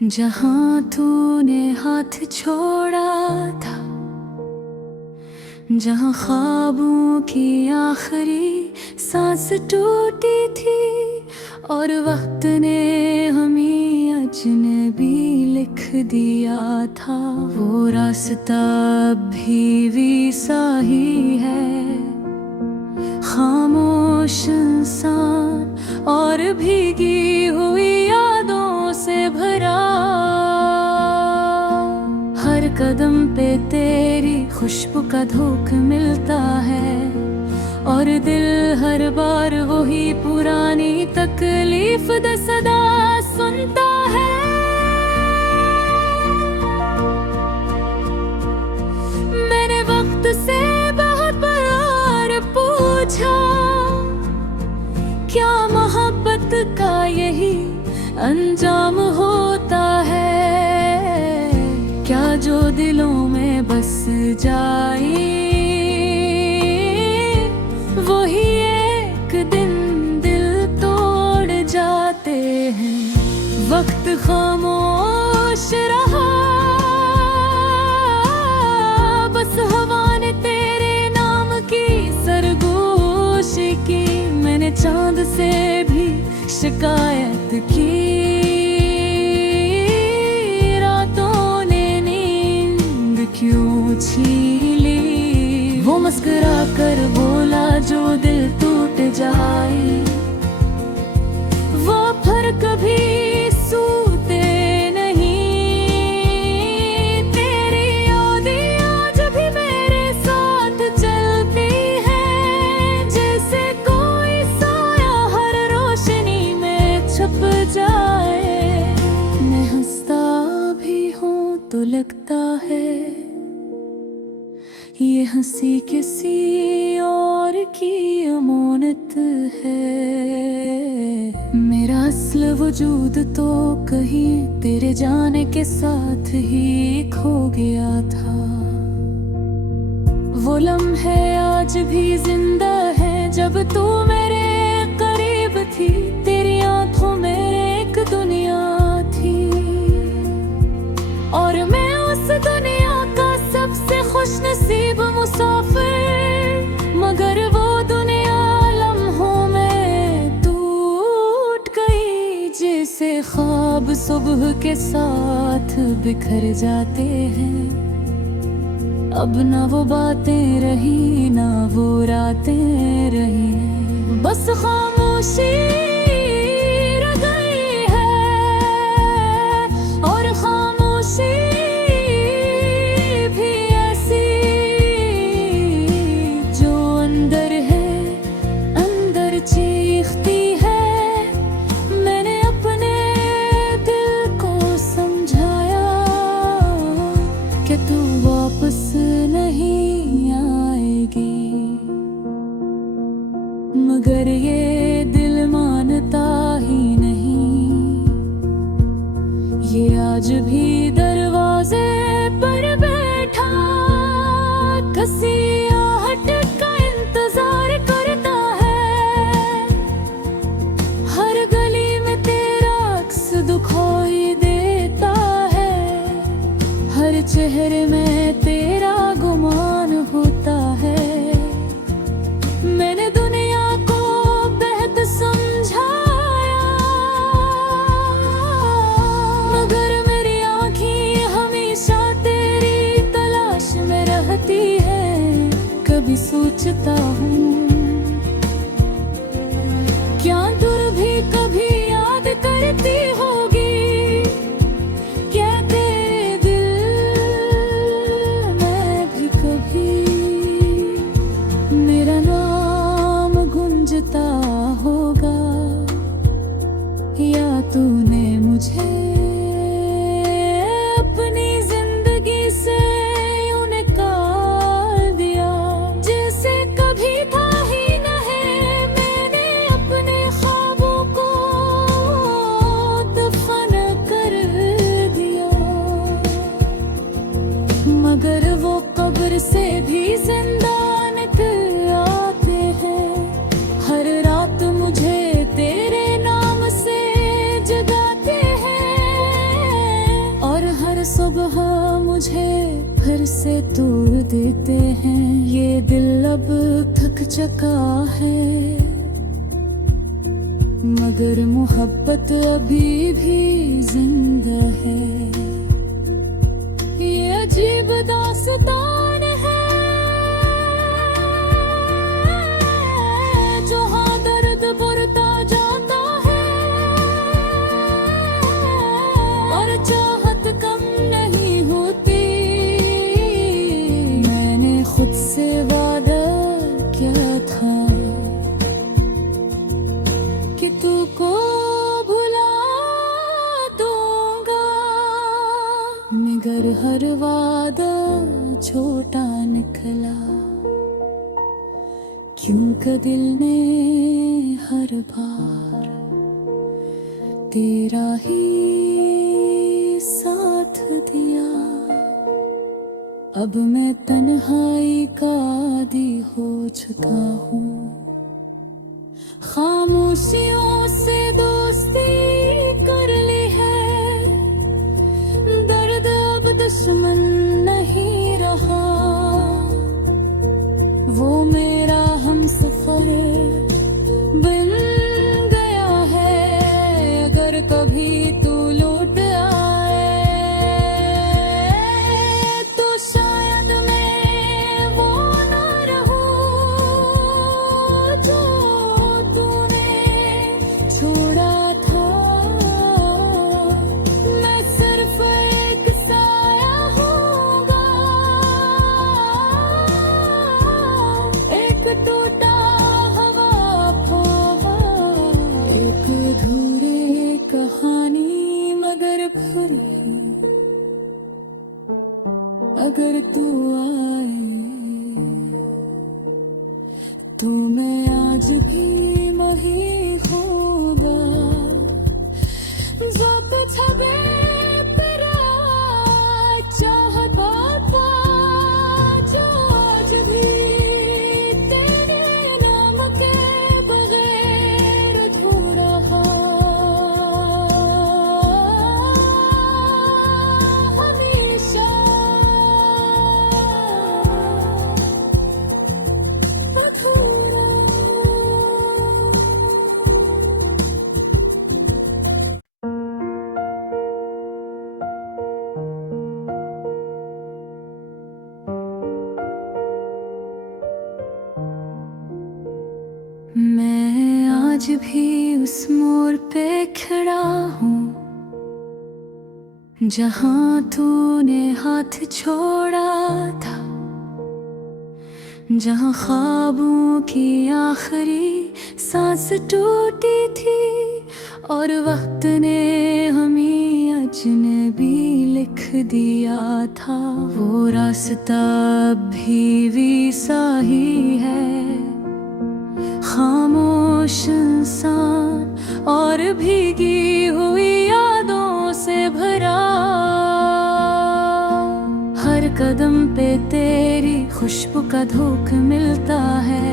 जहाँ तूने हाथ छोड़ा था, जहाँ ख्वाबों की आखिरी सांस टूटी थी और वक्त ने हमें अजनबी लिख दिया था, वो रास्ता अब भी वैसा ही है, खामोश इंसान और भीगी हुई यादों से भरा। हर कदम पे तेरी खुशबू का धोख मिलता है और दिल हर बार वही पुरानी तकलीफ द सदा सुनता है। मैंने वक्त से बहुत बार पूछा, क्या मोहब्बत का यही अंजाम होता है? क्या जो दिलों में बस जाए वही एक दिन दिल तोड़ जाते हैं? वक्त खामोश रहा, बस हवा ने तेरे नाम की सरगोश की। मैंने चांद से भी शिकायत की, रातों ने नींद क्यों छीन ली? वो मुस्कुरा कर बोला, जो दिल टूट जाए वो फिर कभी सूते नहीं। तेरी यादें आज भी मेरे साथ चलती है, जैसे कोई साया हर रोशनी में छुप जाए। मैं हंसता भी हूँ तो लगता है ये हंसी किसी और की अमानत है। मेरा असल वजूद तो कहीं तेरे जाने के साथ ही खो गया था। वो लम्हे आज भी जिंदा है जब तू मेरे करीब थी। तेरी आंखों में एक दुनिया थी और मैं उस दुनिया का सबसे खुशनसीब मुसाफिर। मगर वो दुनिया लम्हों में टूट गई, जैसे ख्वाब सुबह के साथ बिखर जाते हैं। अब ना वो बातें रही ना वो रातें रही, बस खामोशी रह गई है। और खामोशी भी ऐसी जो अंदर है, अंदर चीखती है। मैंने अपने दिल को समझाया कि तू वापस नहीं आएगी, मगर ये दिल मानता ही नहीं। ये आज भी दरवाजे पर बैठा किसी आहट का इंतजार करता है। हर गली में तेरा अक्स दिखाई देता है, हर चेहरे में तेरा गुमान होता है। मैंने दुनिया को बेहद समझाया, मगर मेरी आँखें हमेशा तेरी तलाश में रहती है। कभी सोचता हूँ क्या दूर भी कभी याद करती होगी। कहते दिल मैं भी कभी मेरा नाम गुंजता होगा, या तूने मुझे अपनी जिंदगी से यूं निकाल दिया, जैसे कभी था ही नहीं। मैंने अपने ख्वाबों को दफन कर दिया, मगर वो कब्र से भी जिंदा निकल आते हैं। हर रात मुझे तेरे नाम से जगाते हैं। फिर से तोड़ देते हैं। ये दिल अब थक चुका है, मगर मोहब्बत अभी भी जिंदा है। ये अजीब दास्तान है, जहाँ दर्द बढ़ता जाता है और चाहत कम नहीं होती। मैंने खुद से वादा किया था कि तू को भुला दूंगा, मगर हर वादा छोटा निकला। क्यों का दिल ने हर बार तेरा ही साथ दिया। अब मैं तन्हाई का आदी हो चुका हूँ, खामोशियों से दोस्ती कर ली है। दर्द अब दुश्मन नहीं रहा, वो मेरा हमसफर बन गया है। अगर कभी तू लौट आए तो शायद मैं वो ना रहूं जो तूने छोड़ा था। मैं सिर्फ एक साया होऊंगा, एक टूटा हवा फौवा, एक अधूरी कहानी मगर भरी। अगर तू आए तो मैं आज भी वही होगा, जो कुछ बेपरा चाहत था, जो आज भी तेरे नाम के बगैर अधूरा हमेशा अधूरा। मैं आज भी उस मोड़ पे खड़ा हूँ जहाँ तूने हाथ छोड़ा था, जहाँ ख्वाबों की आखिरी सांस टूटी थी और वक्त ने हमें अजनबी लिख दिया था। वो रास्ता अब भी वैसा ही है, खामोश इंसान और भीगी हुई यादों से भरा। हर कदम पे तेरी खुशबू का धोख मिलता है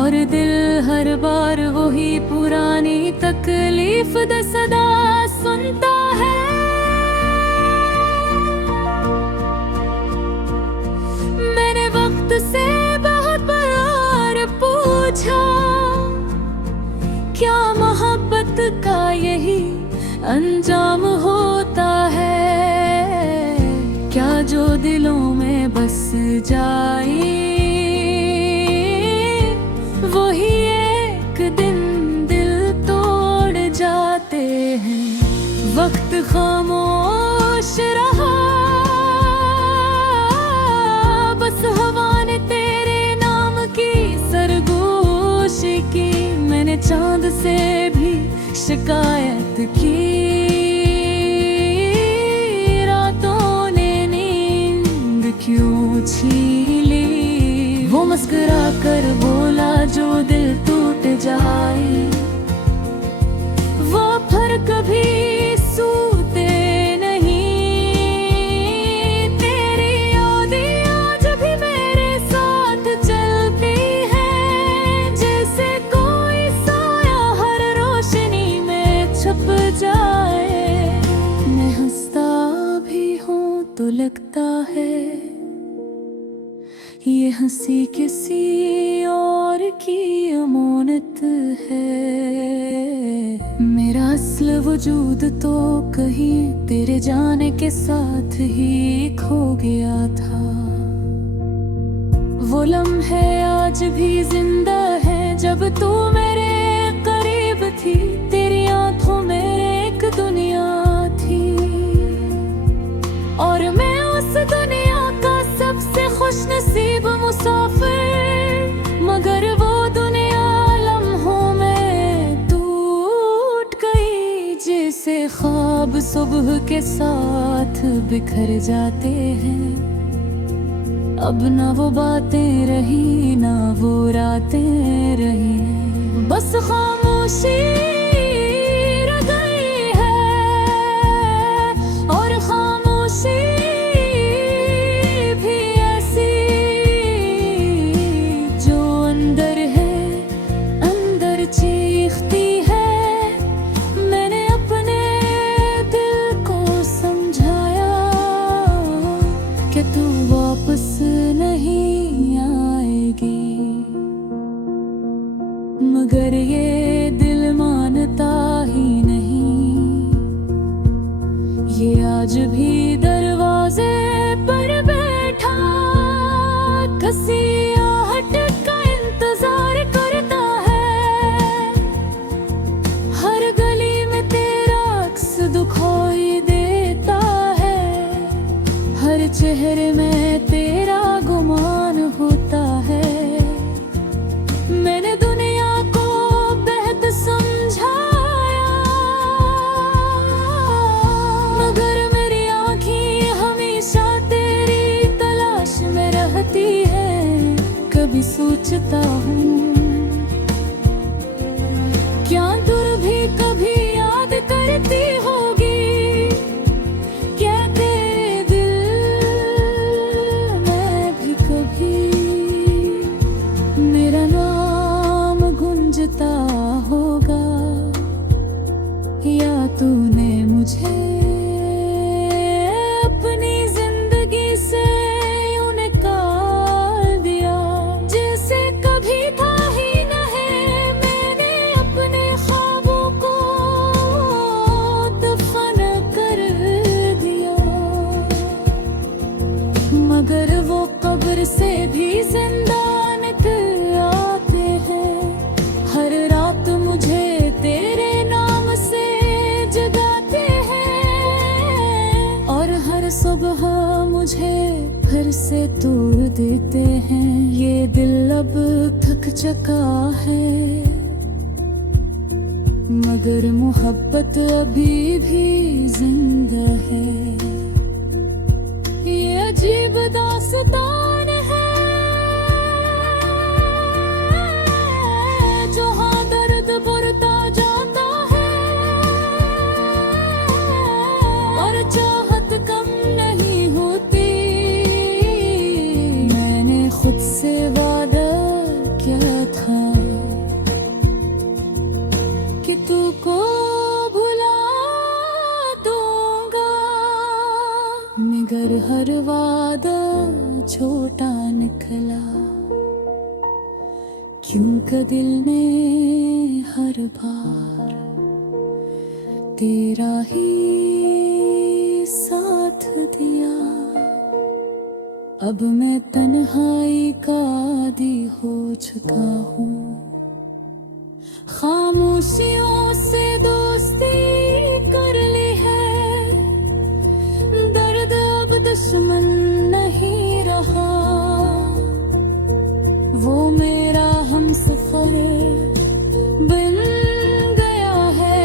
और दिल हर बार वही पुरानी तकलीफ द सदा सुनता है। मैंने वक्त से बहुत बार पूछा, क्या मोहब्बत का यही अंजाम होता है? क्या जो दिलों में बस जाए वही एक दिन दिल तोड़ जाते हैं? वक्त खामोश रहा, बस हवा ने तेरे नाम की सरगोश की। मैंने चांद से भी शिकायत की, रातों ने नींद क्यों छीन ली? वो मुस्कुरा कर बोला, जो दिल टूट जाए वो फिर कभी सूते नहीं। तेरी यादें आज भी मेरे साथ चलती हैं, जैसे कोई साया हर रोशनी में छुप जाए। मैं हंसता भी हूँ तो लगता है ये हंसी किसी और की अमानत है। मेरा असल वजूद तो कहीं तेरे जाने के साथ ही खो गया था। वो लम्हे आज भी जिंदा है जब तू मेरे करीब थी। तेरी आंखों में एक दुनिया थी और मैं उस दुनिया का सबसे खुशनसीब मुसाफिर। मगर वो दुनिया लम्हों में टूट गई, जैसे ख्वाब सुबह के साथ बिखर जाते हैं। अब ना वो बातें रही ना वो रातें रही, बस खामोशी रह गई है। और खामोशी भी ऐसी जो अंदर है, अंदर चीखती है। मैंने अपने दिल को समझाया कि तू वापस नहीं आएगी, मगर ये दिल मानता ही नहीं। ये आज भी दरवाजे पर बैठा किसी आहट का इंतजार करता है। हर गली में तेरा अक्स दिखाई देता है, हर चेहरे में तेरा गुमान होता है। मैंने दुनिया को बेहद समझाया, मगर मेरी आँखें हमेशा तेरी तलाश में रहती है। कभी सोचता हूँ क्या दूर भी कभी याद करती होगी। कहते दिल मैं भी कभी मेरा नाम गूंजता होगा, या तूने मुझे अपनी जिंदगी से यूं निकाल दिया। जैसे कभी था ही नहीं, मैंने अपने ख्वाबों को दफन कर दिया। मगर वो कब्र से भी जिंदा निकल आते हैं। हर रात मुझे तेरे नाम से जगाते हैं, और हर सुबह मुझे फिर से तोड़ देते हैं। ये दिल अब थक चुका है, मगर मोहब्बत अभी भी जिंदा है। ये अजीब दास्तान है, जहाँ दर्द बढ़ता जाता है और चाहत कम नहीं होती। मैंने खुद से वादा किया था कि तू को भुला दूंगा, मगर हर वादा छोटा निकला। क्यों का दिल ने हर बार तेरा ही साथ दिया। अब मैं तन्हाई का आदी हो चुका हूँ। खामोशियों से दोस्ती कर ली है, दर्द अब दुश्मन नहीं रहा। वो मेरा हमसफर बन गया है,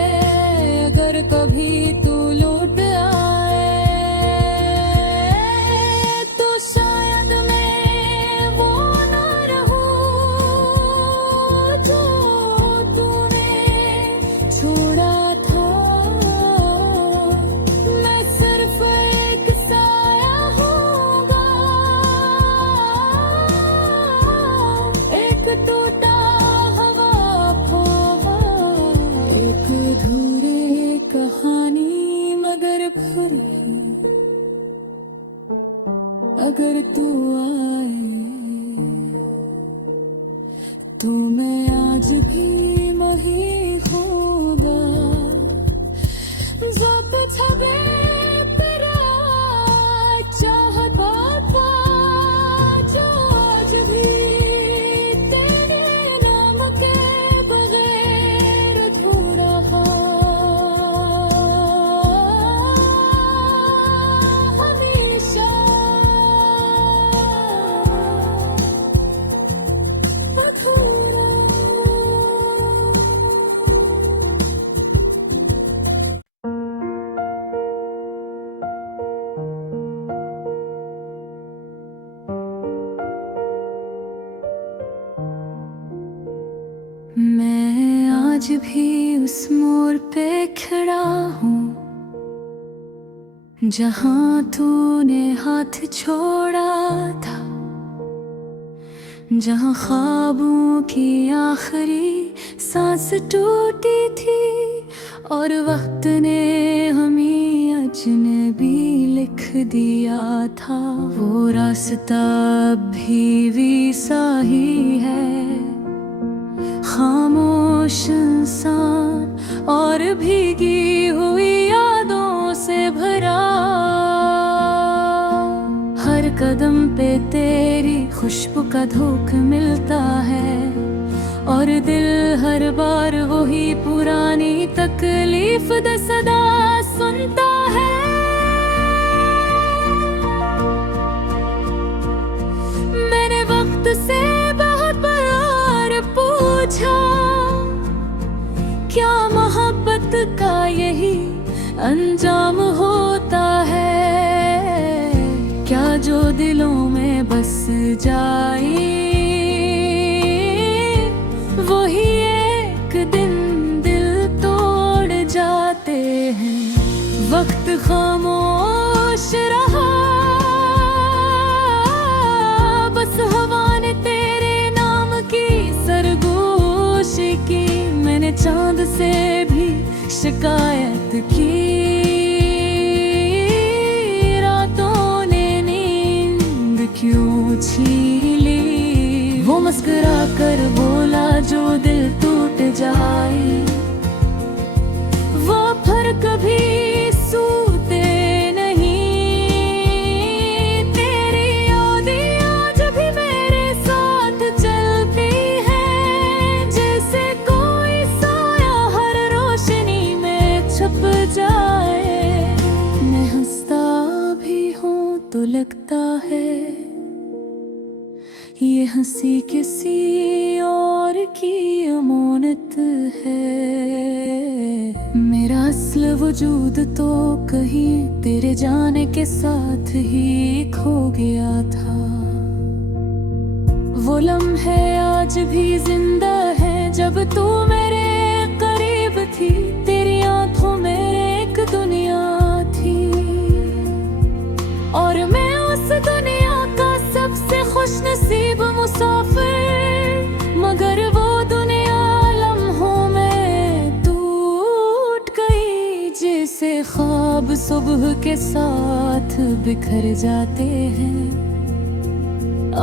अगर कभी तू लौट आए तो शायद मैं वो ना रहूं जो तूने छोड़ा था। मैं सिर्फ एक साया हूँगा, एक टूटा हवा फौवा, एक अधूरी कहानी मगर फिर अगर तू आए तो मैं आज भी वही होगा जो छबे तेरा चाहत बाबा, जो आज भी तेरे नाम के बगैर अधूरा हमेशा अधूरा। मैं आज भी उस मोड़ पे खड़ा हूँ जहाँ तूने हाथ छोड़ा था, जहाँ ख्वाबों की आखिरी सांस टूटी थी और वक्त ने हमें अजनबी लिख दिया था। वो रास्ता अब भी वैसा ही है, खामोश इंसान और भीगी हुई यादों से भरा। हर कदम पे तेरी खुशबू का धोख मिलता है और दिल हर बार वही पुरानी तकलीफ द सदा सुनता है। मैंने वक्त से बहुत बार पूछा, क्या मोहब्बत का यही अंजाम होता है? क्या जो दिलों में बस जाए वही एक दिन दिल तोड़ जाते हैं? वक्त खामोश रहा, बस हवा ने तेरे नाम की सरगोश की। मैंने चांद से भी शिकायत की, रातों ने नींद क्यों छीन ली? वो मुस्कुरा कर बोला जो दिल टूट जाए वो फर्क भी सूते नहीं। तेरी यादें आज भी मेरे साथ चलती हैं, जैसे कोई साया हर रोशनी में छुप जाए। मैं हंसता भी हूँ तो लगता है ये हंसी किसी और की अमानत है। मेरा असल वजूद तो कहीं तेरे जाने के साथ ही खो गया था। वो लम्हे आज भी जिंदा है जब तू मेरे करीब थी। तेरी आंखों में एक दुनिया थी और मैं उस दुनिया का सबसे खुशनसीब मुसाफिर। मगर वो दुनिया लम्हों में टूट गई, जैसे ख्वाब सुबह के साथ बिखर जाते हैं।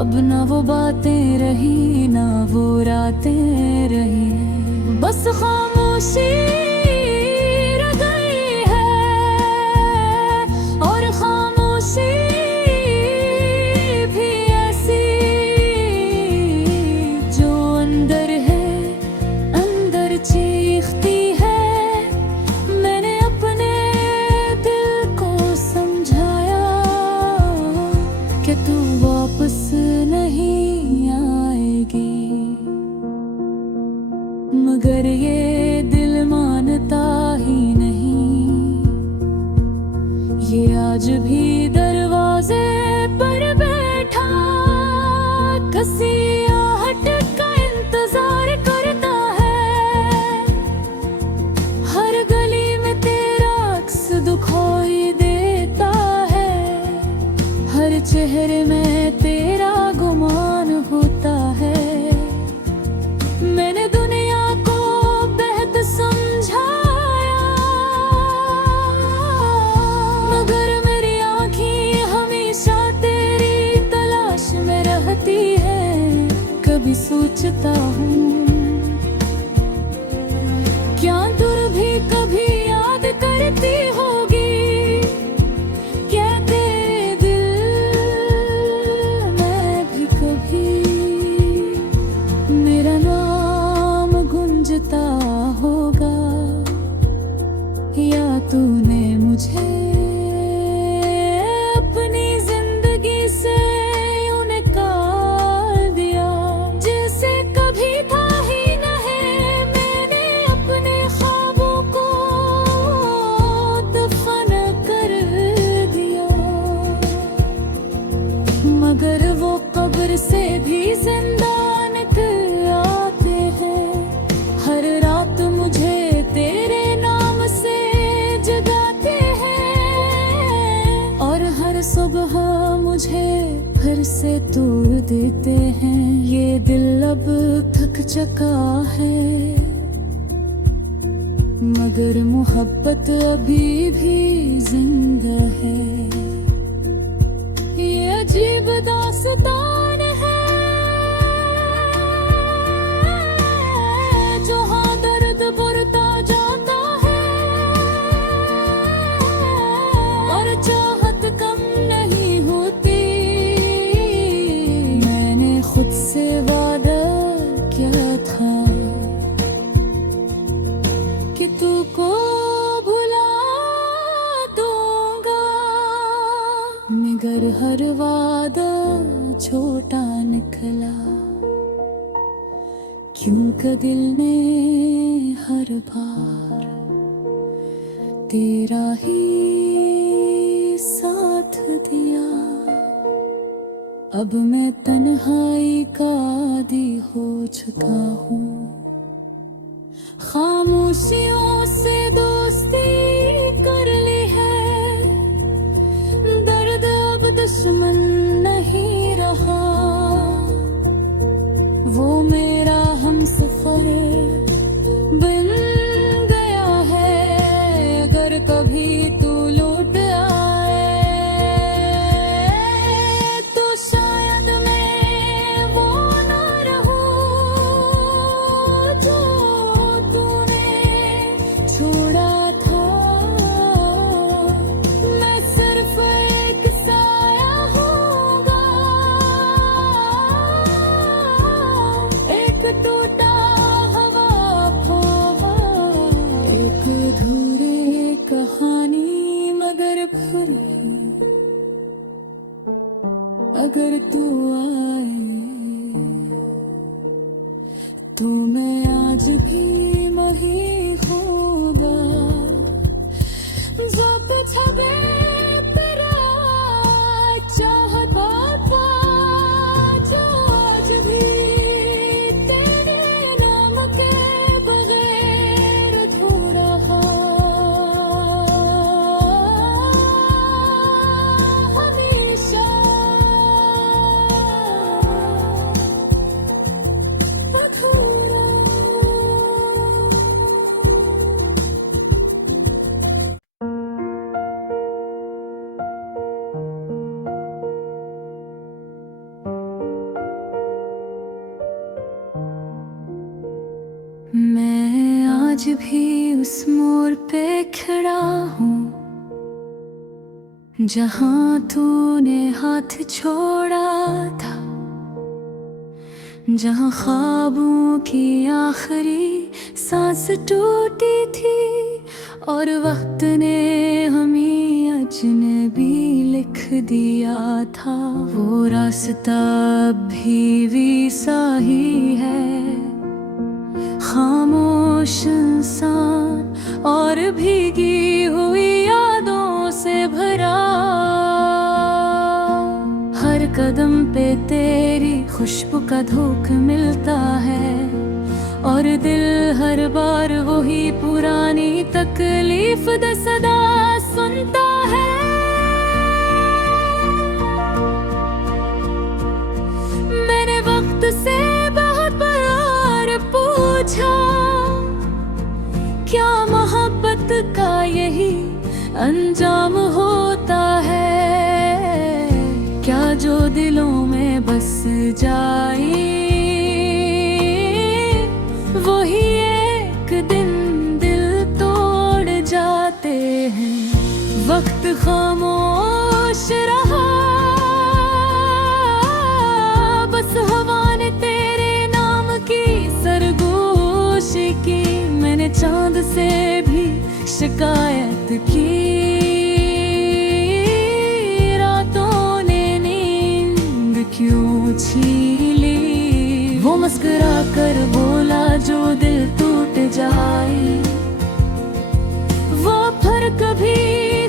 अब ना वो बातें रही ना वो रातें रही हैं, बस खामोशी रह गई है। और खामोशी भी ऐसी जो अंदर है, अंदर चीखती है। मैंने अपने दिल को समझाया कि तू वापस नहीं आएगी, मगर ये दिल मानता ही नहीं। ये आज भी दरवाजे पर बैठा किसी आहट का इंतजार करता है। हर गली में तेरा अक्स दिखाई देता है, हर चेहरे में तेरा गुमान होता है। मैंने दुनिया को बेहद समझाया, मगर मेरी आँखें हमेशा तेरी सोचता हूँ, क्या दूर भी कभी याद करती होगी, कहते दिल मैं भी कभी मेरा नाम गुंजता होगा, या तूने मुझे अपनी जिंदगी से यूं निकाल दिया, जैसे कभी था ही नहीं। मैंने अपने ख्वाबों को दफन कर दिया, मगर वो कब्र से भी जिंदा निकल आते हैं। हर रात मुझे तेरे नाम से जगाते हैं, और हर सुबह मुझे फिर से तोड़ देते हैं। ये दिल अब थक चुका है, मगर मोहब्बत अभी भी जिंदा है। ये अजीब दास्तान है, जहाँ दर्द बढ़ता जाता है, और चाहत कम नहीं होती। मैंने खुद से वादा किया था कि तू को भुला दूंगा, मगर हर वादा छोटा निकला, क्योंकि दिल ने हर बार तेरा ही साथ दिया। अब मैं तन्हाई का आदी हो चुका हूँ, खामोशियों से दोस्ती कर ली है। दर्द अब दुश्मन नहीं रहा, वो मेरा हमसफर बन गया है। अगर कभी तू लौट आए तो शायद मैं वो ना रहूं जो तूने छोड़ा था। मैं सिर्फ एक साया हूँगा, एक टूटा हवा फौवा, एक अधूरी कहानी। मगर फिर भी अगर तू आए तो मैं आज भी वही होगा, जब छबे तेरा चाहत बाबा, जो आज भी तेरे नाम के बगैर अधूरा हमेशा अधूरा। मैं आज भी उस मोड़ पे खड़ा हूँ, जहाँ तूने हाथ छोड़ा था, जहाँ ख्वाबों की आखिरी सांस टूटी थी, और वक्त ने हमें अजनबी लिख दिया था। वो रास्ता अब भी वैसा ही है, खामोश इंसान और भीगी हुई यादों से भरा। हर कदम पे तेरी खुशबू का धोख मिलता है, और दिल हर बार वही पुरानी तकलीफ द सदा सुनता है। मैंने वक्त से बहुत बार पूछा, क्या मोहब्बत का यही अंजाम होता है? क्या जो दिलों में बस जाए जाते हैं। वक्त खामोश रहा, बस हवा ने तेरे नाम की सरगोश की। मैंने चांद से भी शिकायत की, रातों ने नींद क्यों छीन ली। वो मुस्कुरा कर बोला जो दिल टूट जाए, वो फर कभी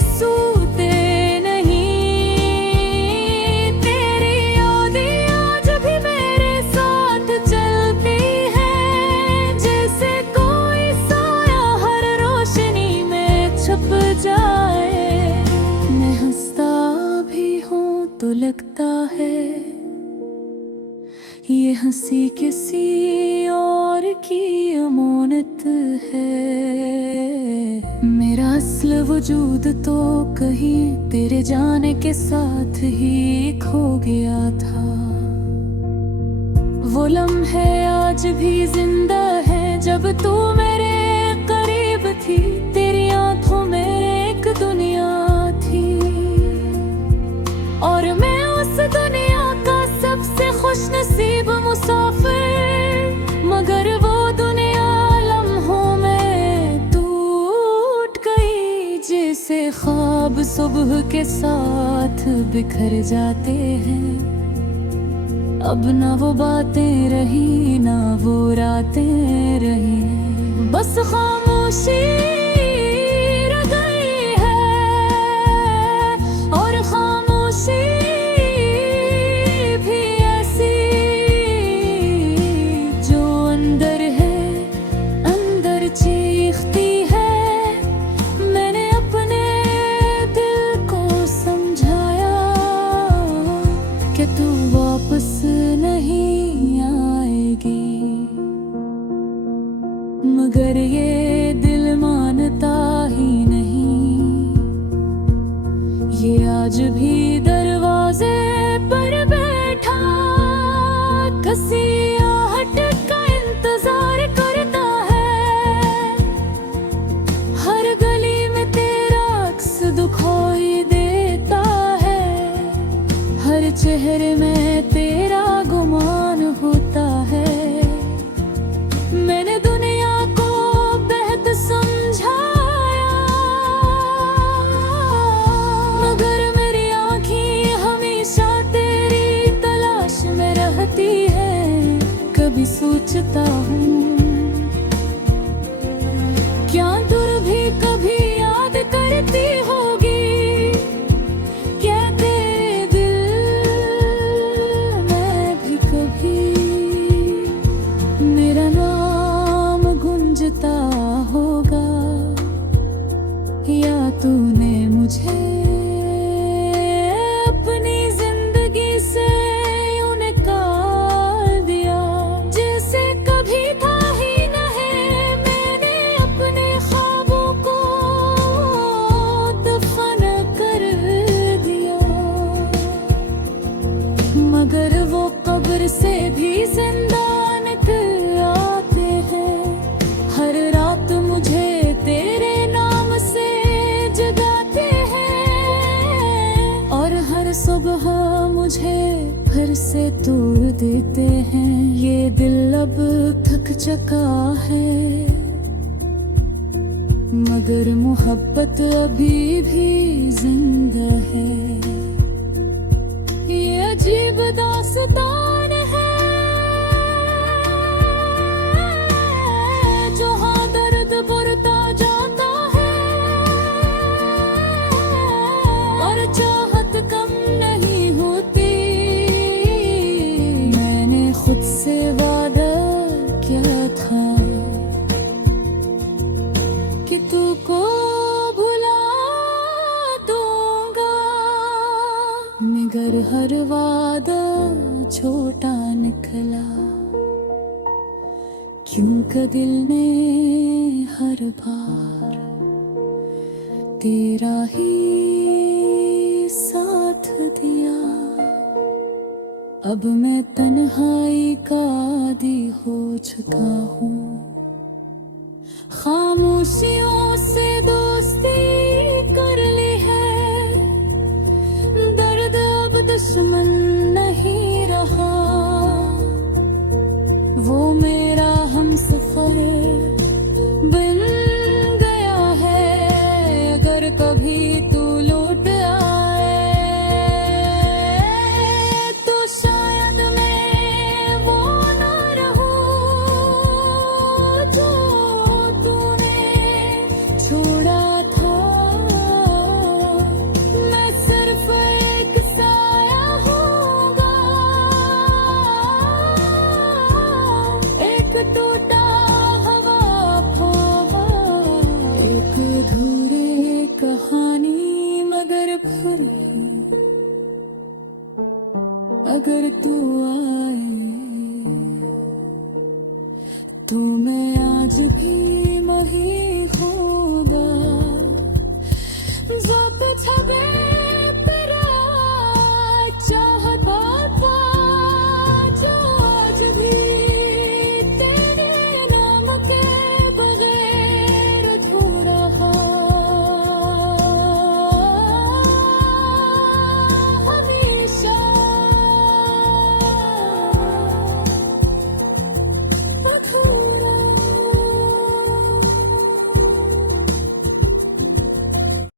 सूते नहीं। तेरी यादें आज भी मेरे साथ चलती हैं, जैसे कोई साया हर रोशनी में छुप जाए। मैं हंसता भी हूँ तो लगता है ये हंसी किसी और की अमानत है। मेरा असल वजूद तो कहीं तेरे जाने के साथ ही खो गया था। वो लम्हे आज भी जिंदा है जब तू मेरे करीब थी। तेरी आंखों में एक दुनिया थी, और मैं उस दुनिया का सबसे खुशनसीब मुसाफिर। मगर वो दुनिया लम्हों में टूट गई, जैसे ख्वाब सुबह के साथ बिखर जाते हैं। अब ना वो बातें रही ना वो रातें रही, बस खामोशी रह गई है। और खामोशी भी ऐसी जो अंदर है, अंदर चीखती है। मैंने अपने दिल को समझाया कि तू वापस नहीं आएगी, मगर ये दिल मानता ही नहीं। ये आज भी दरवाजे पर बैठा किसी आहट का इंतजार करता है। हर गली में तेरा अक्स दिखाई देता है, हर चेहरे में तेरा गुमान होता है। मैंने दुनिया को बेहद समझाया, मगर मेरी आँखें हमेशा तेरी तलाश में रहती है। कभी सोचता हूँ क्या दूर भी कभी याद करती होगी। कहते दिल मैं भी कभी मेरा नाम गुंजता होगा, या तूने मुझे अपनी जिंदगी से यूं निकाल दिया। जैसे कभी था ही नहीं, मैंने अपने ख्वाबों को दफन कर दिया। मगर वो कब्र से भी जिंदा निकल आते हैं। हर रात मुझे तेरे नाम से जगाते हैं, और हर सुबह मुझे फिर से तोड़ देते हैं। ये दिल अब थक चुका है, मगर मोहब्बत अभी भी जिंदा है। ये अजीब दास्तान है, जहाँ दर्द बढ़ता जाता है, और चाहत कम नहीं होती। मैंने खुद से वादा किया था कि तू को भुला दूंगा, मगर हर वादा छोटा निकला। क्यों का दिल ने हर बार तेरा ही साथ दिया। अब मैं तन्हाई का आदी हो चुका हूँ, खामोशियों से दोस्ती दोस्ती कर ली है, दर्द अब दुश्मन नहीं रहा। वो मेरा हमसफर बन गया है, अगर कभी तू लौट आए तो शायद मैं वो ना रहूं जो तूने छोड़ा था। मैं सिर्फ एक साया होगा, एक टूटा हवा ख्वाब, एक अधूरी कहानी मगर फिर अगर तू आए तो मैं आज भी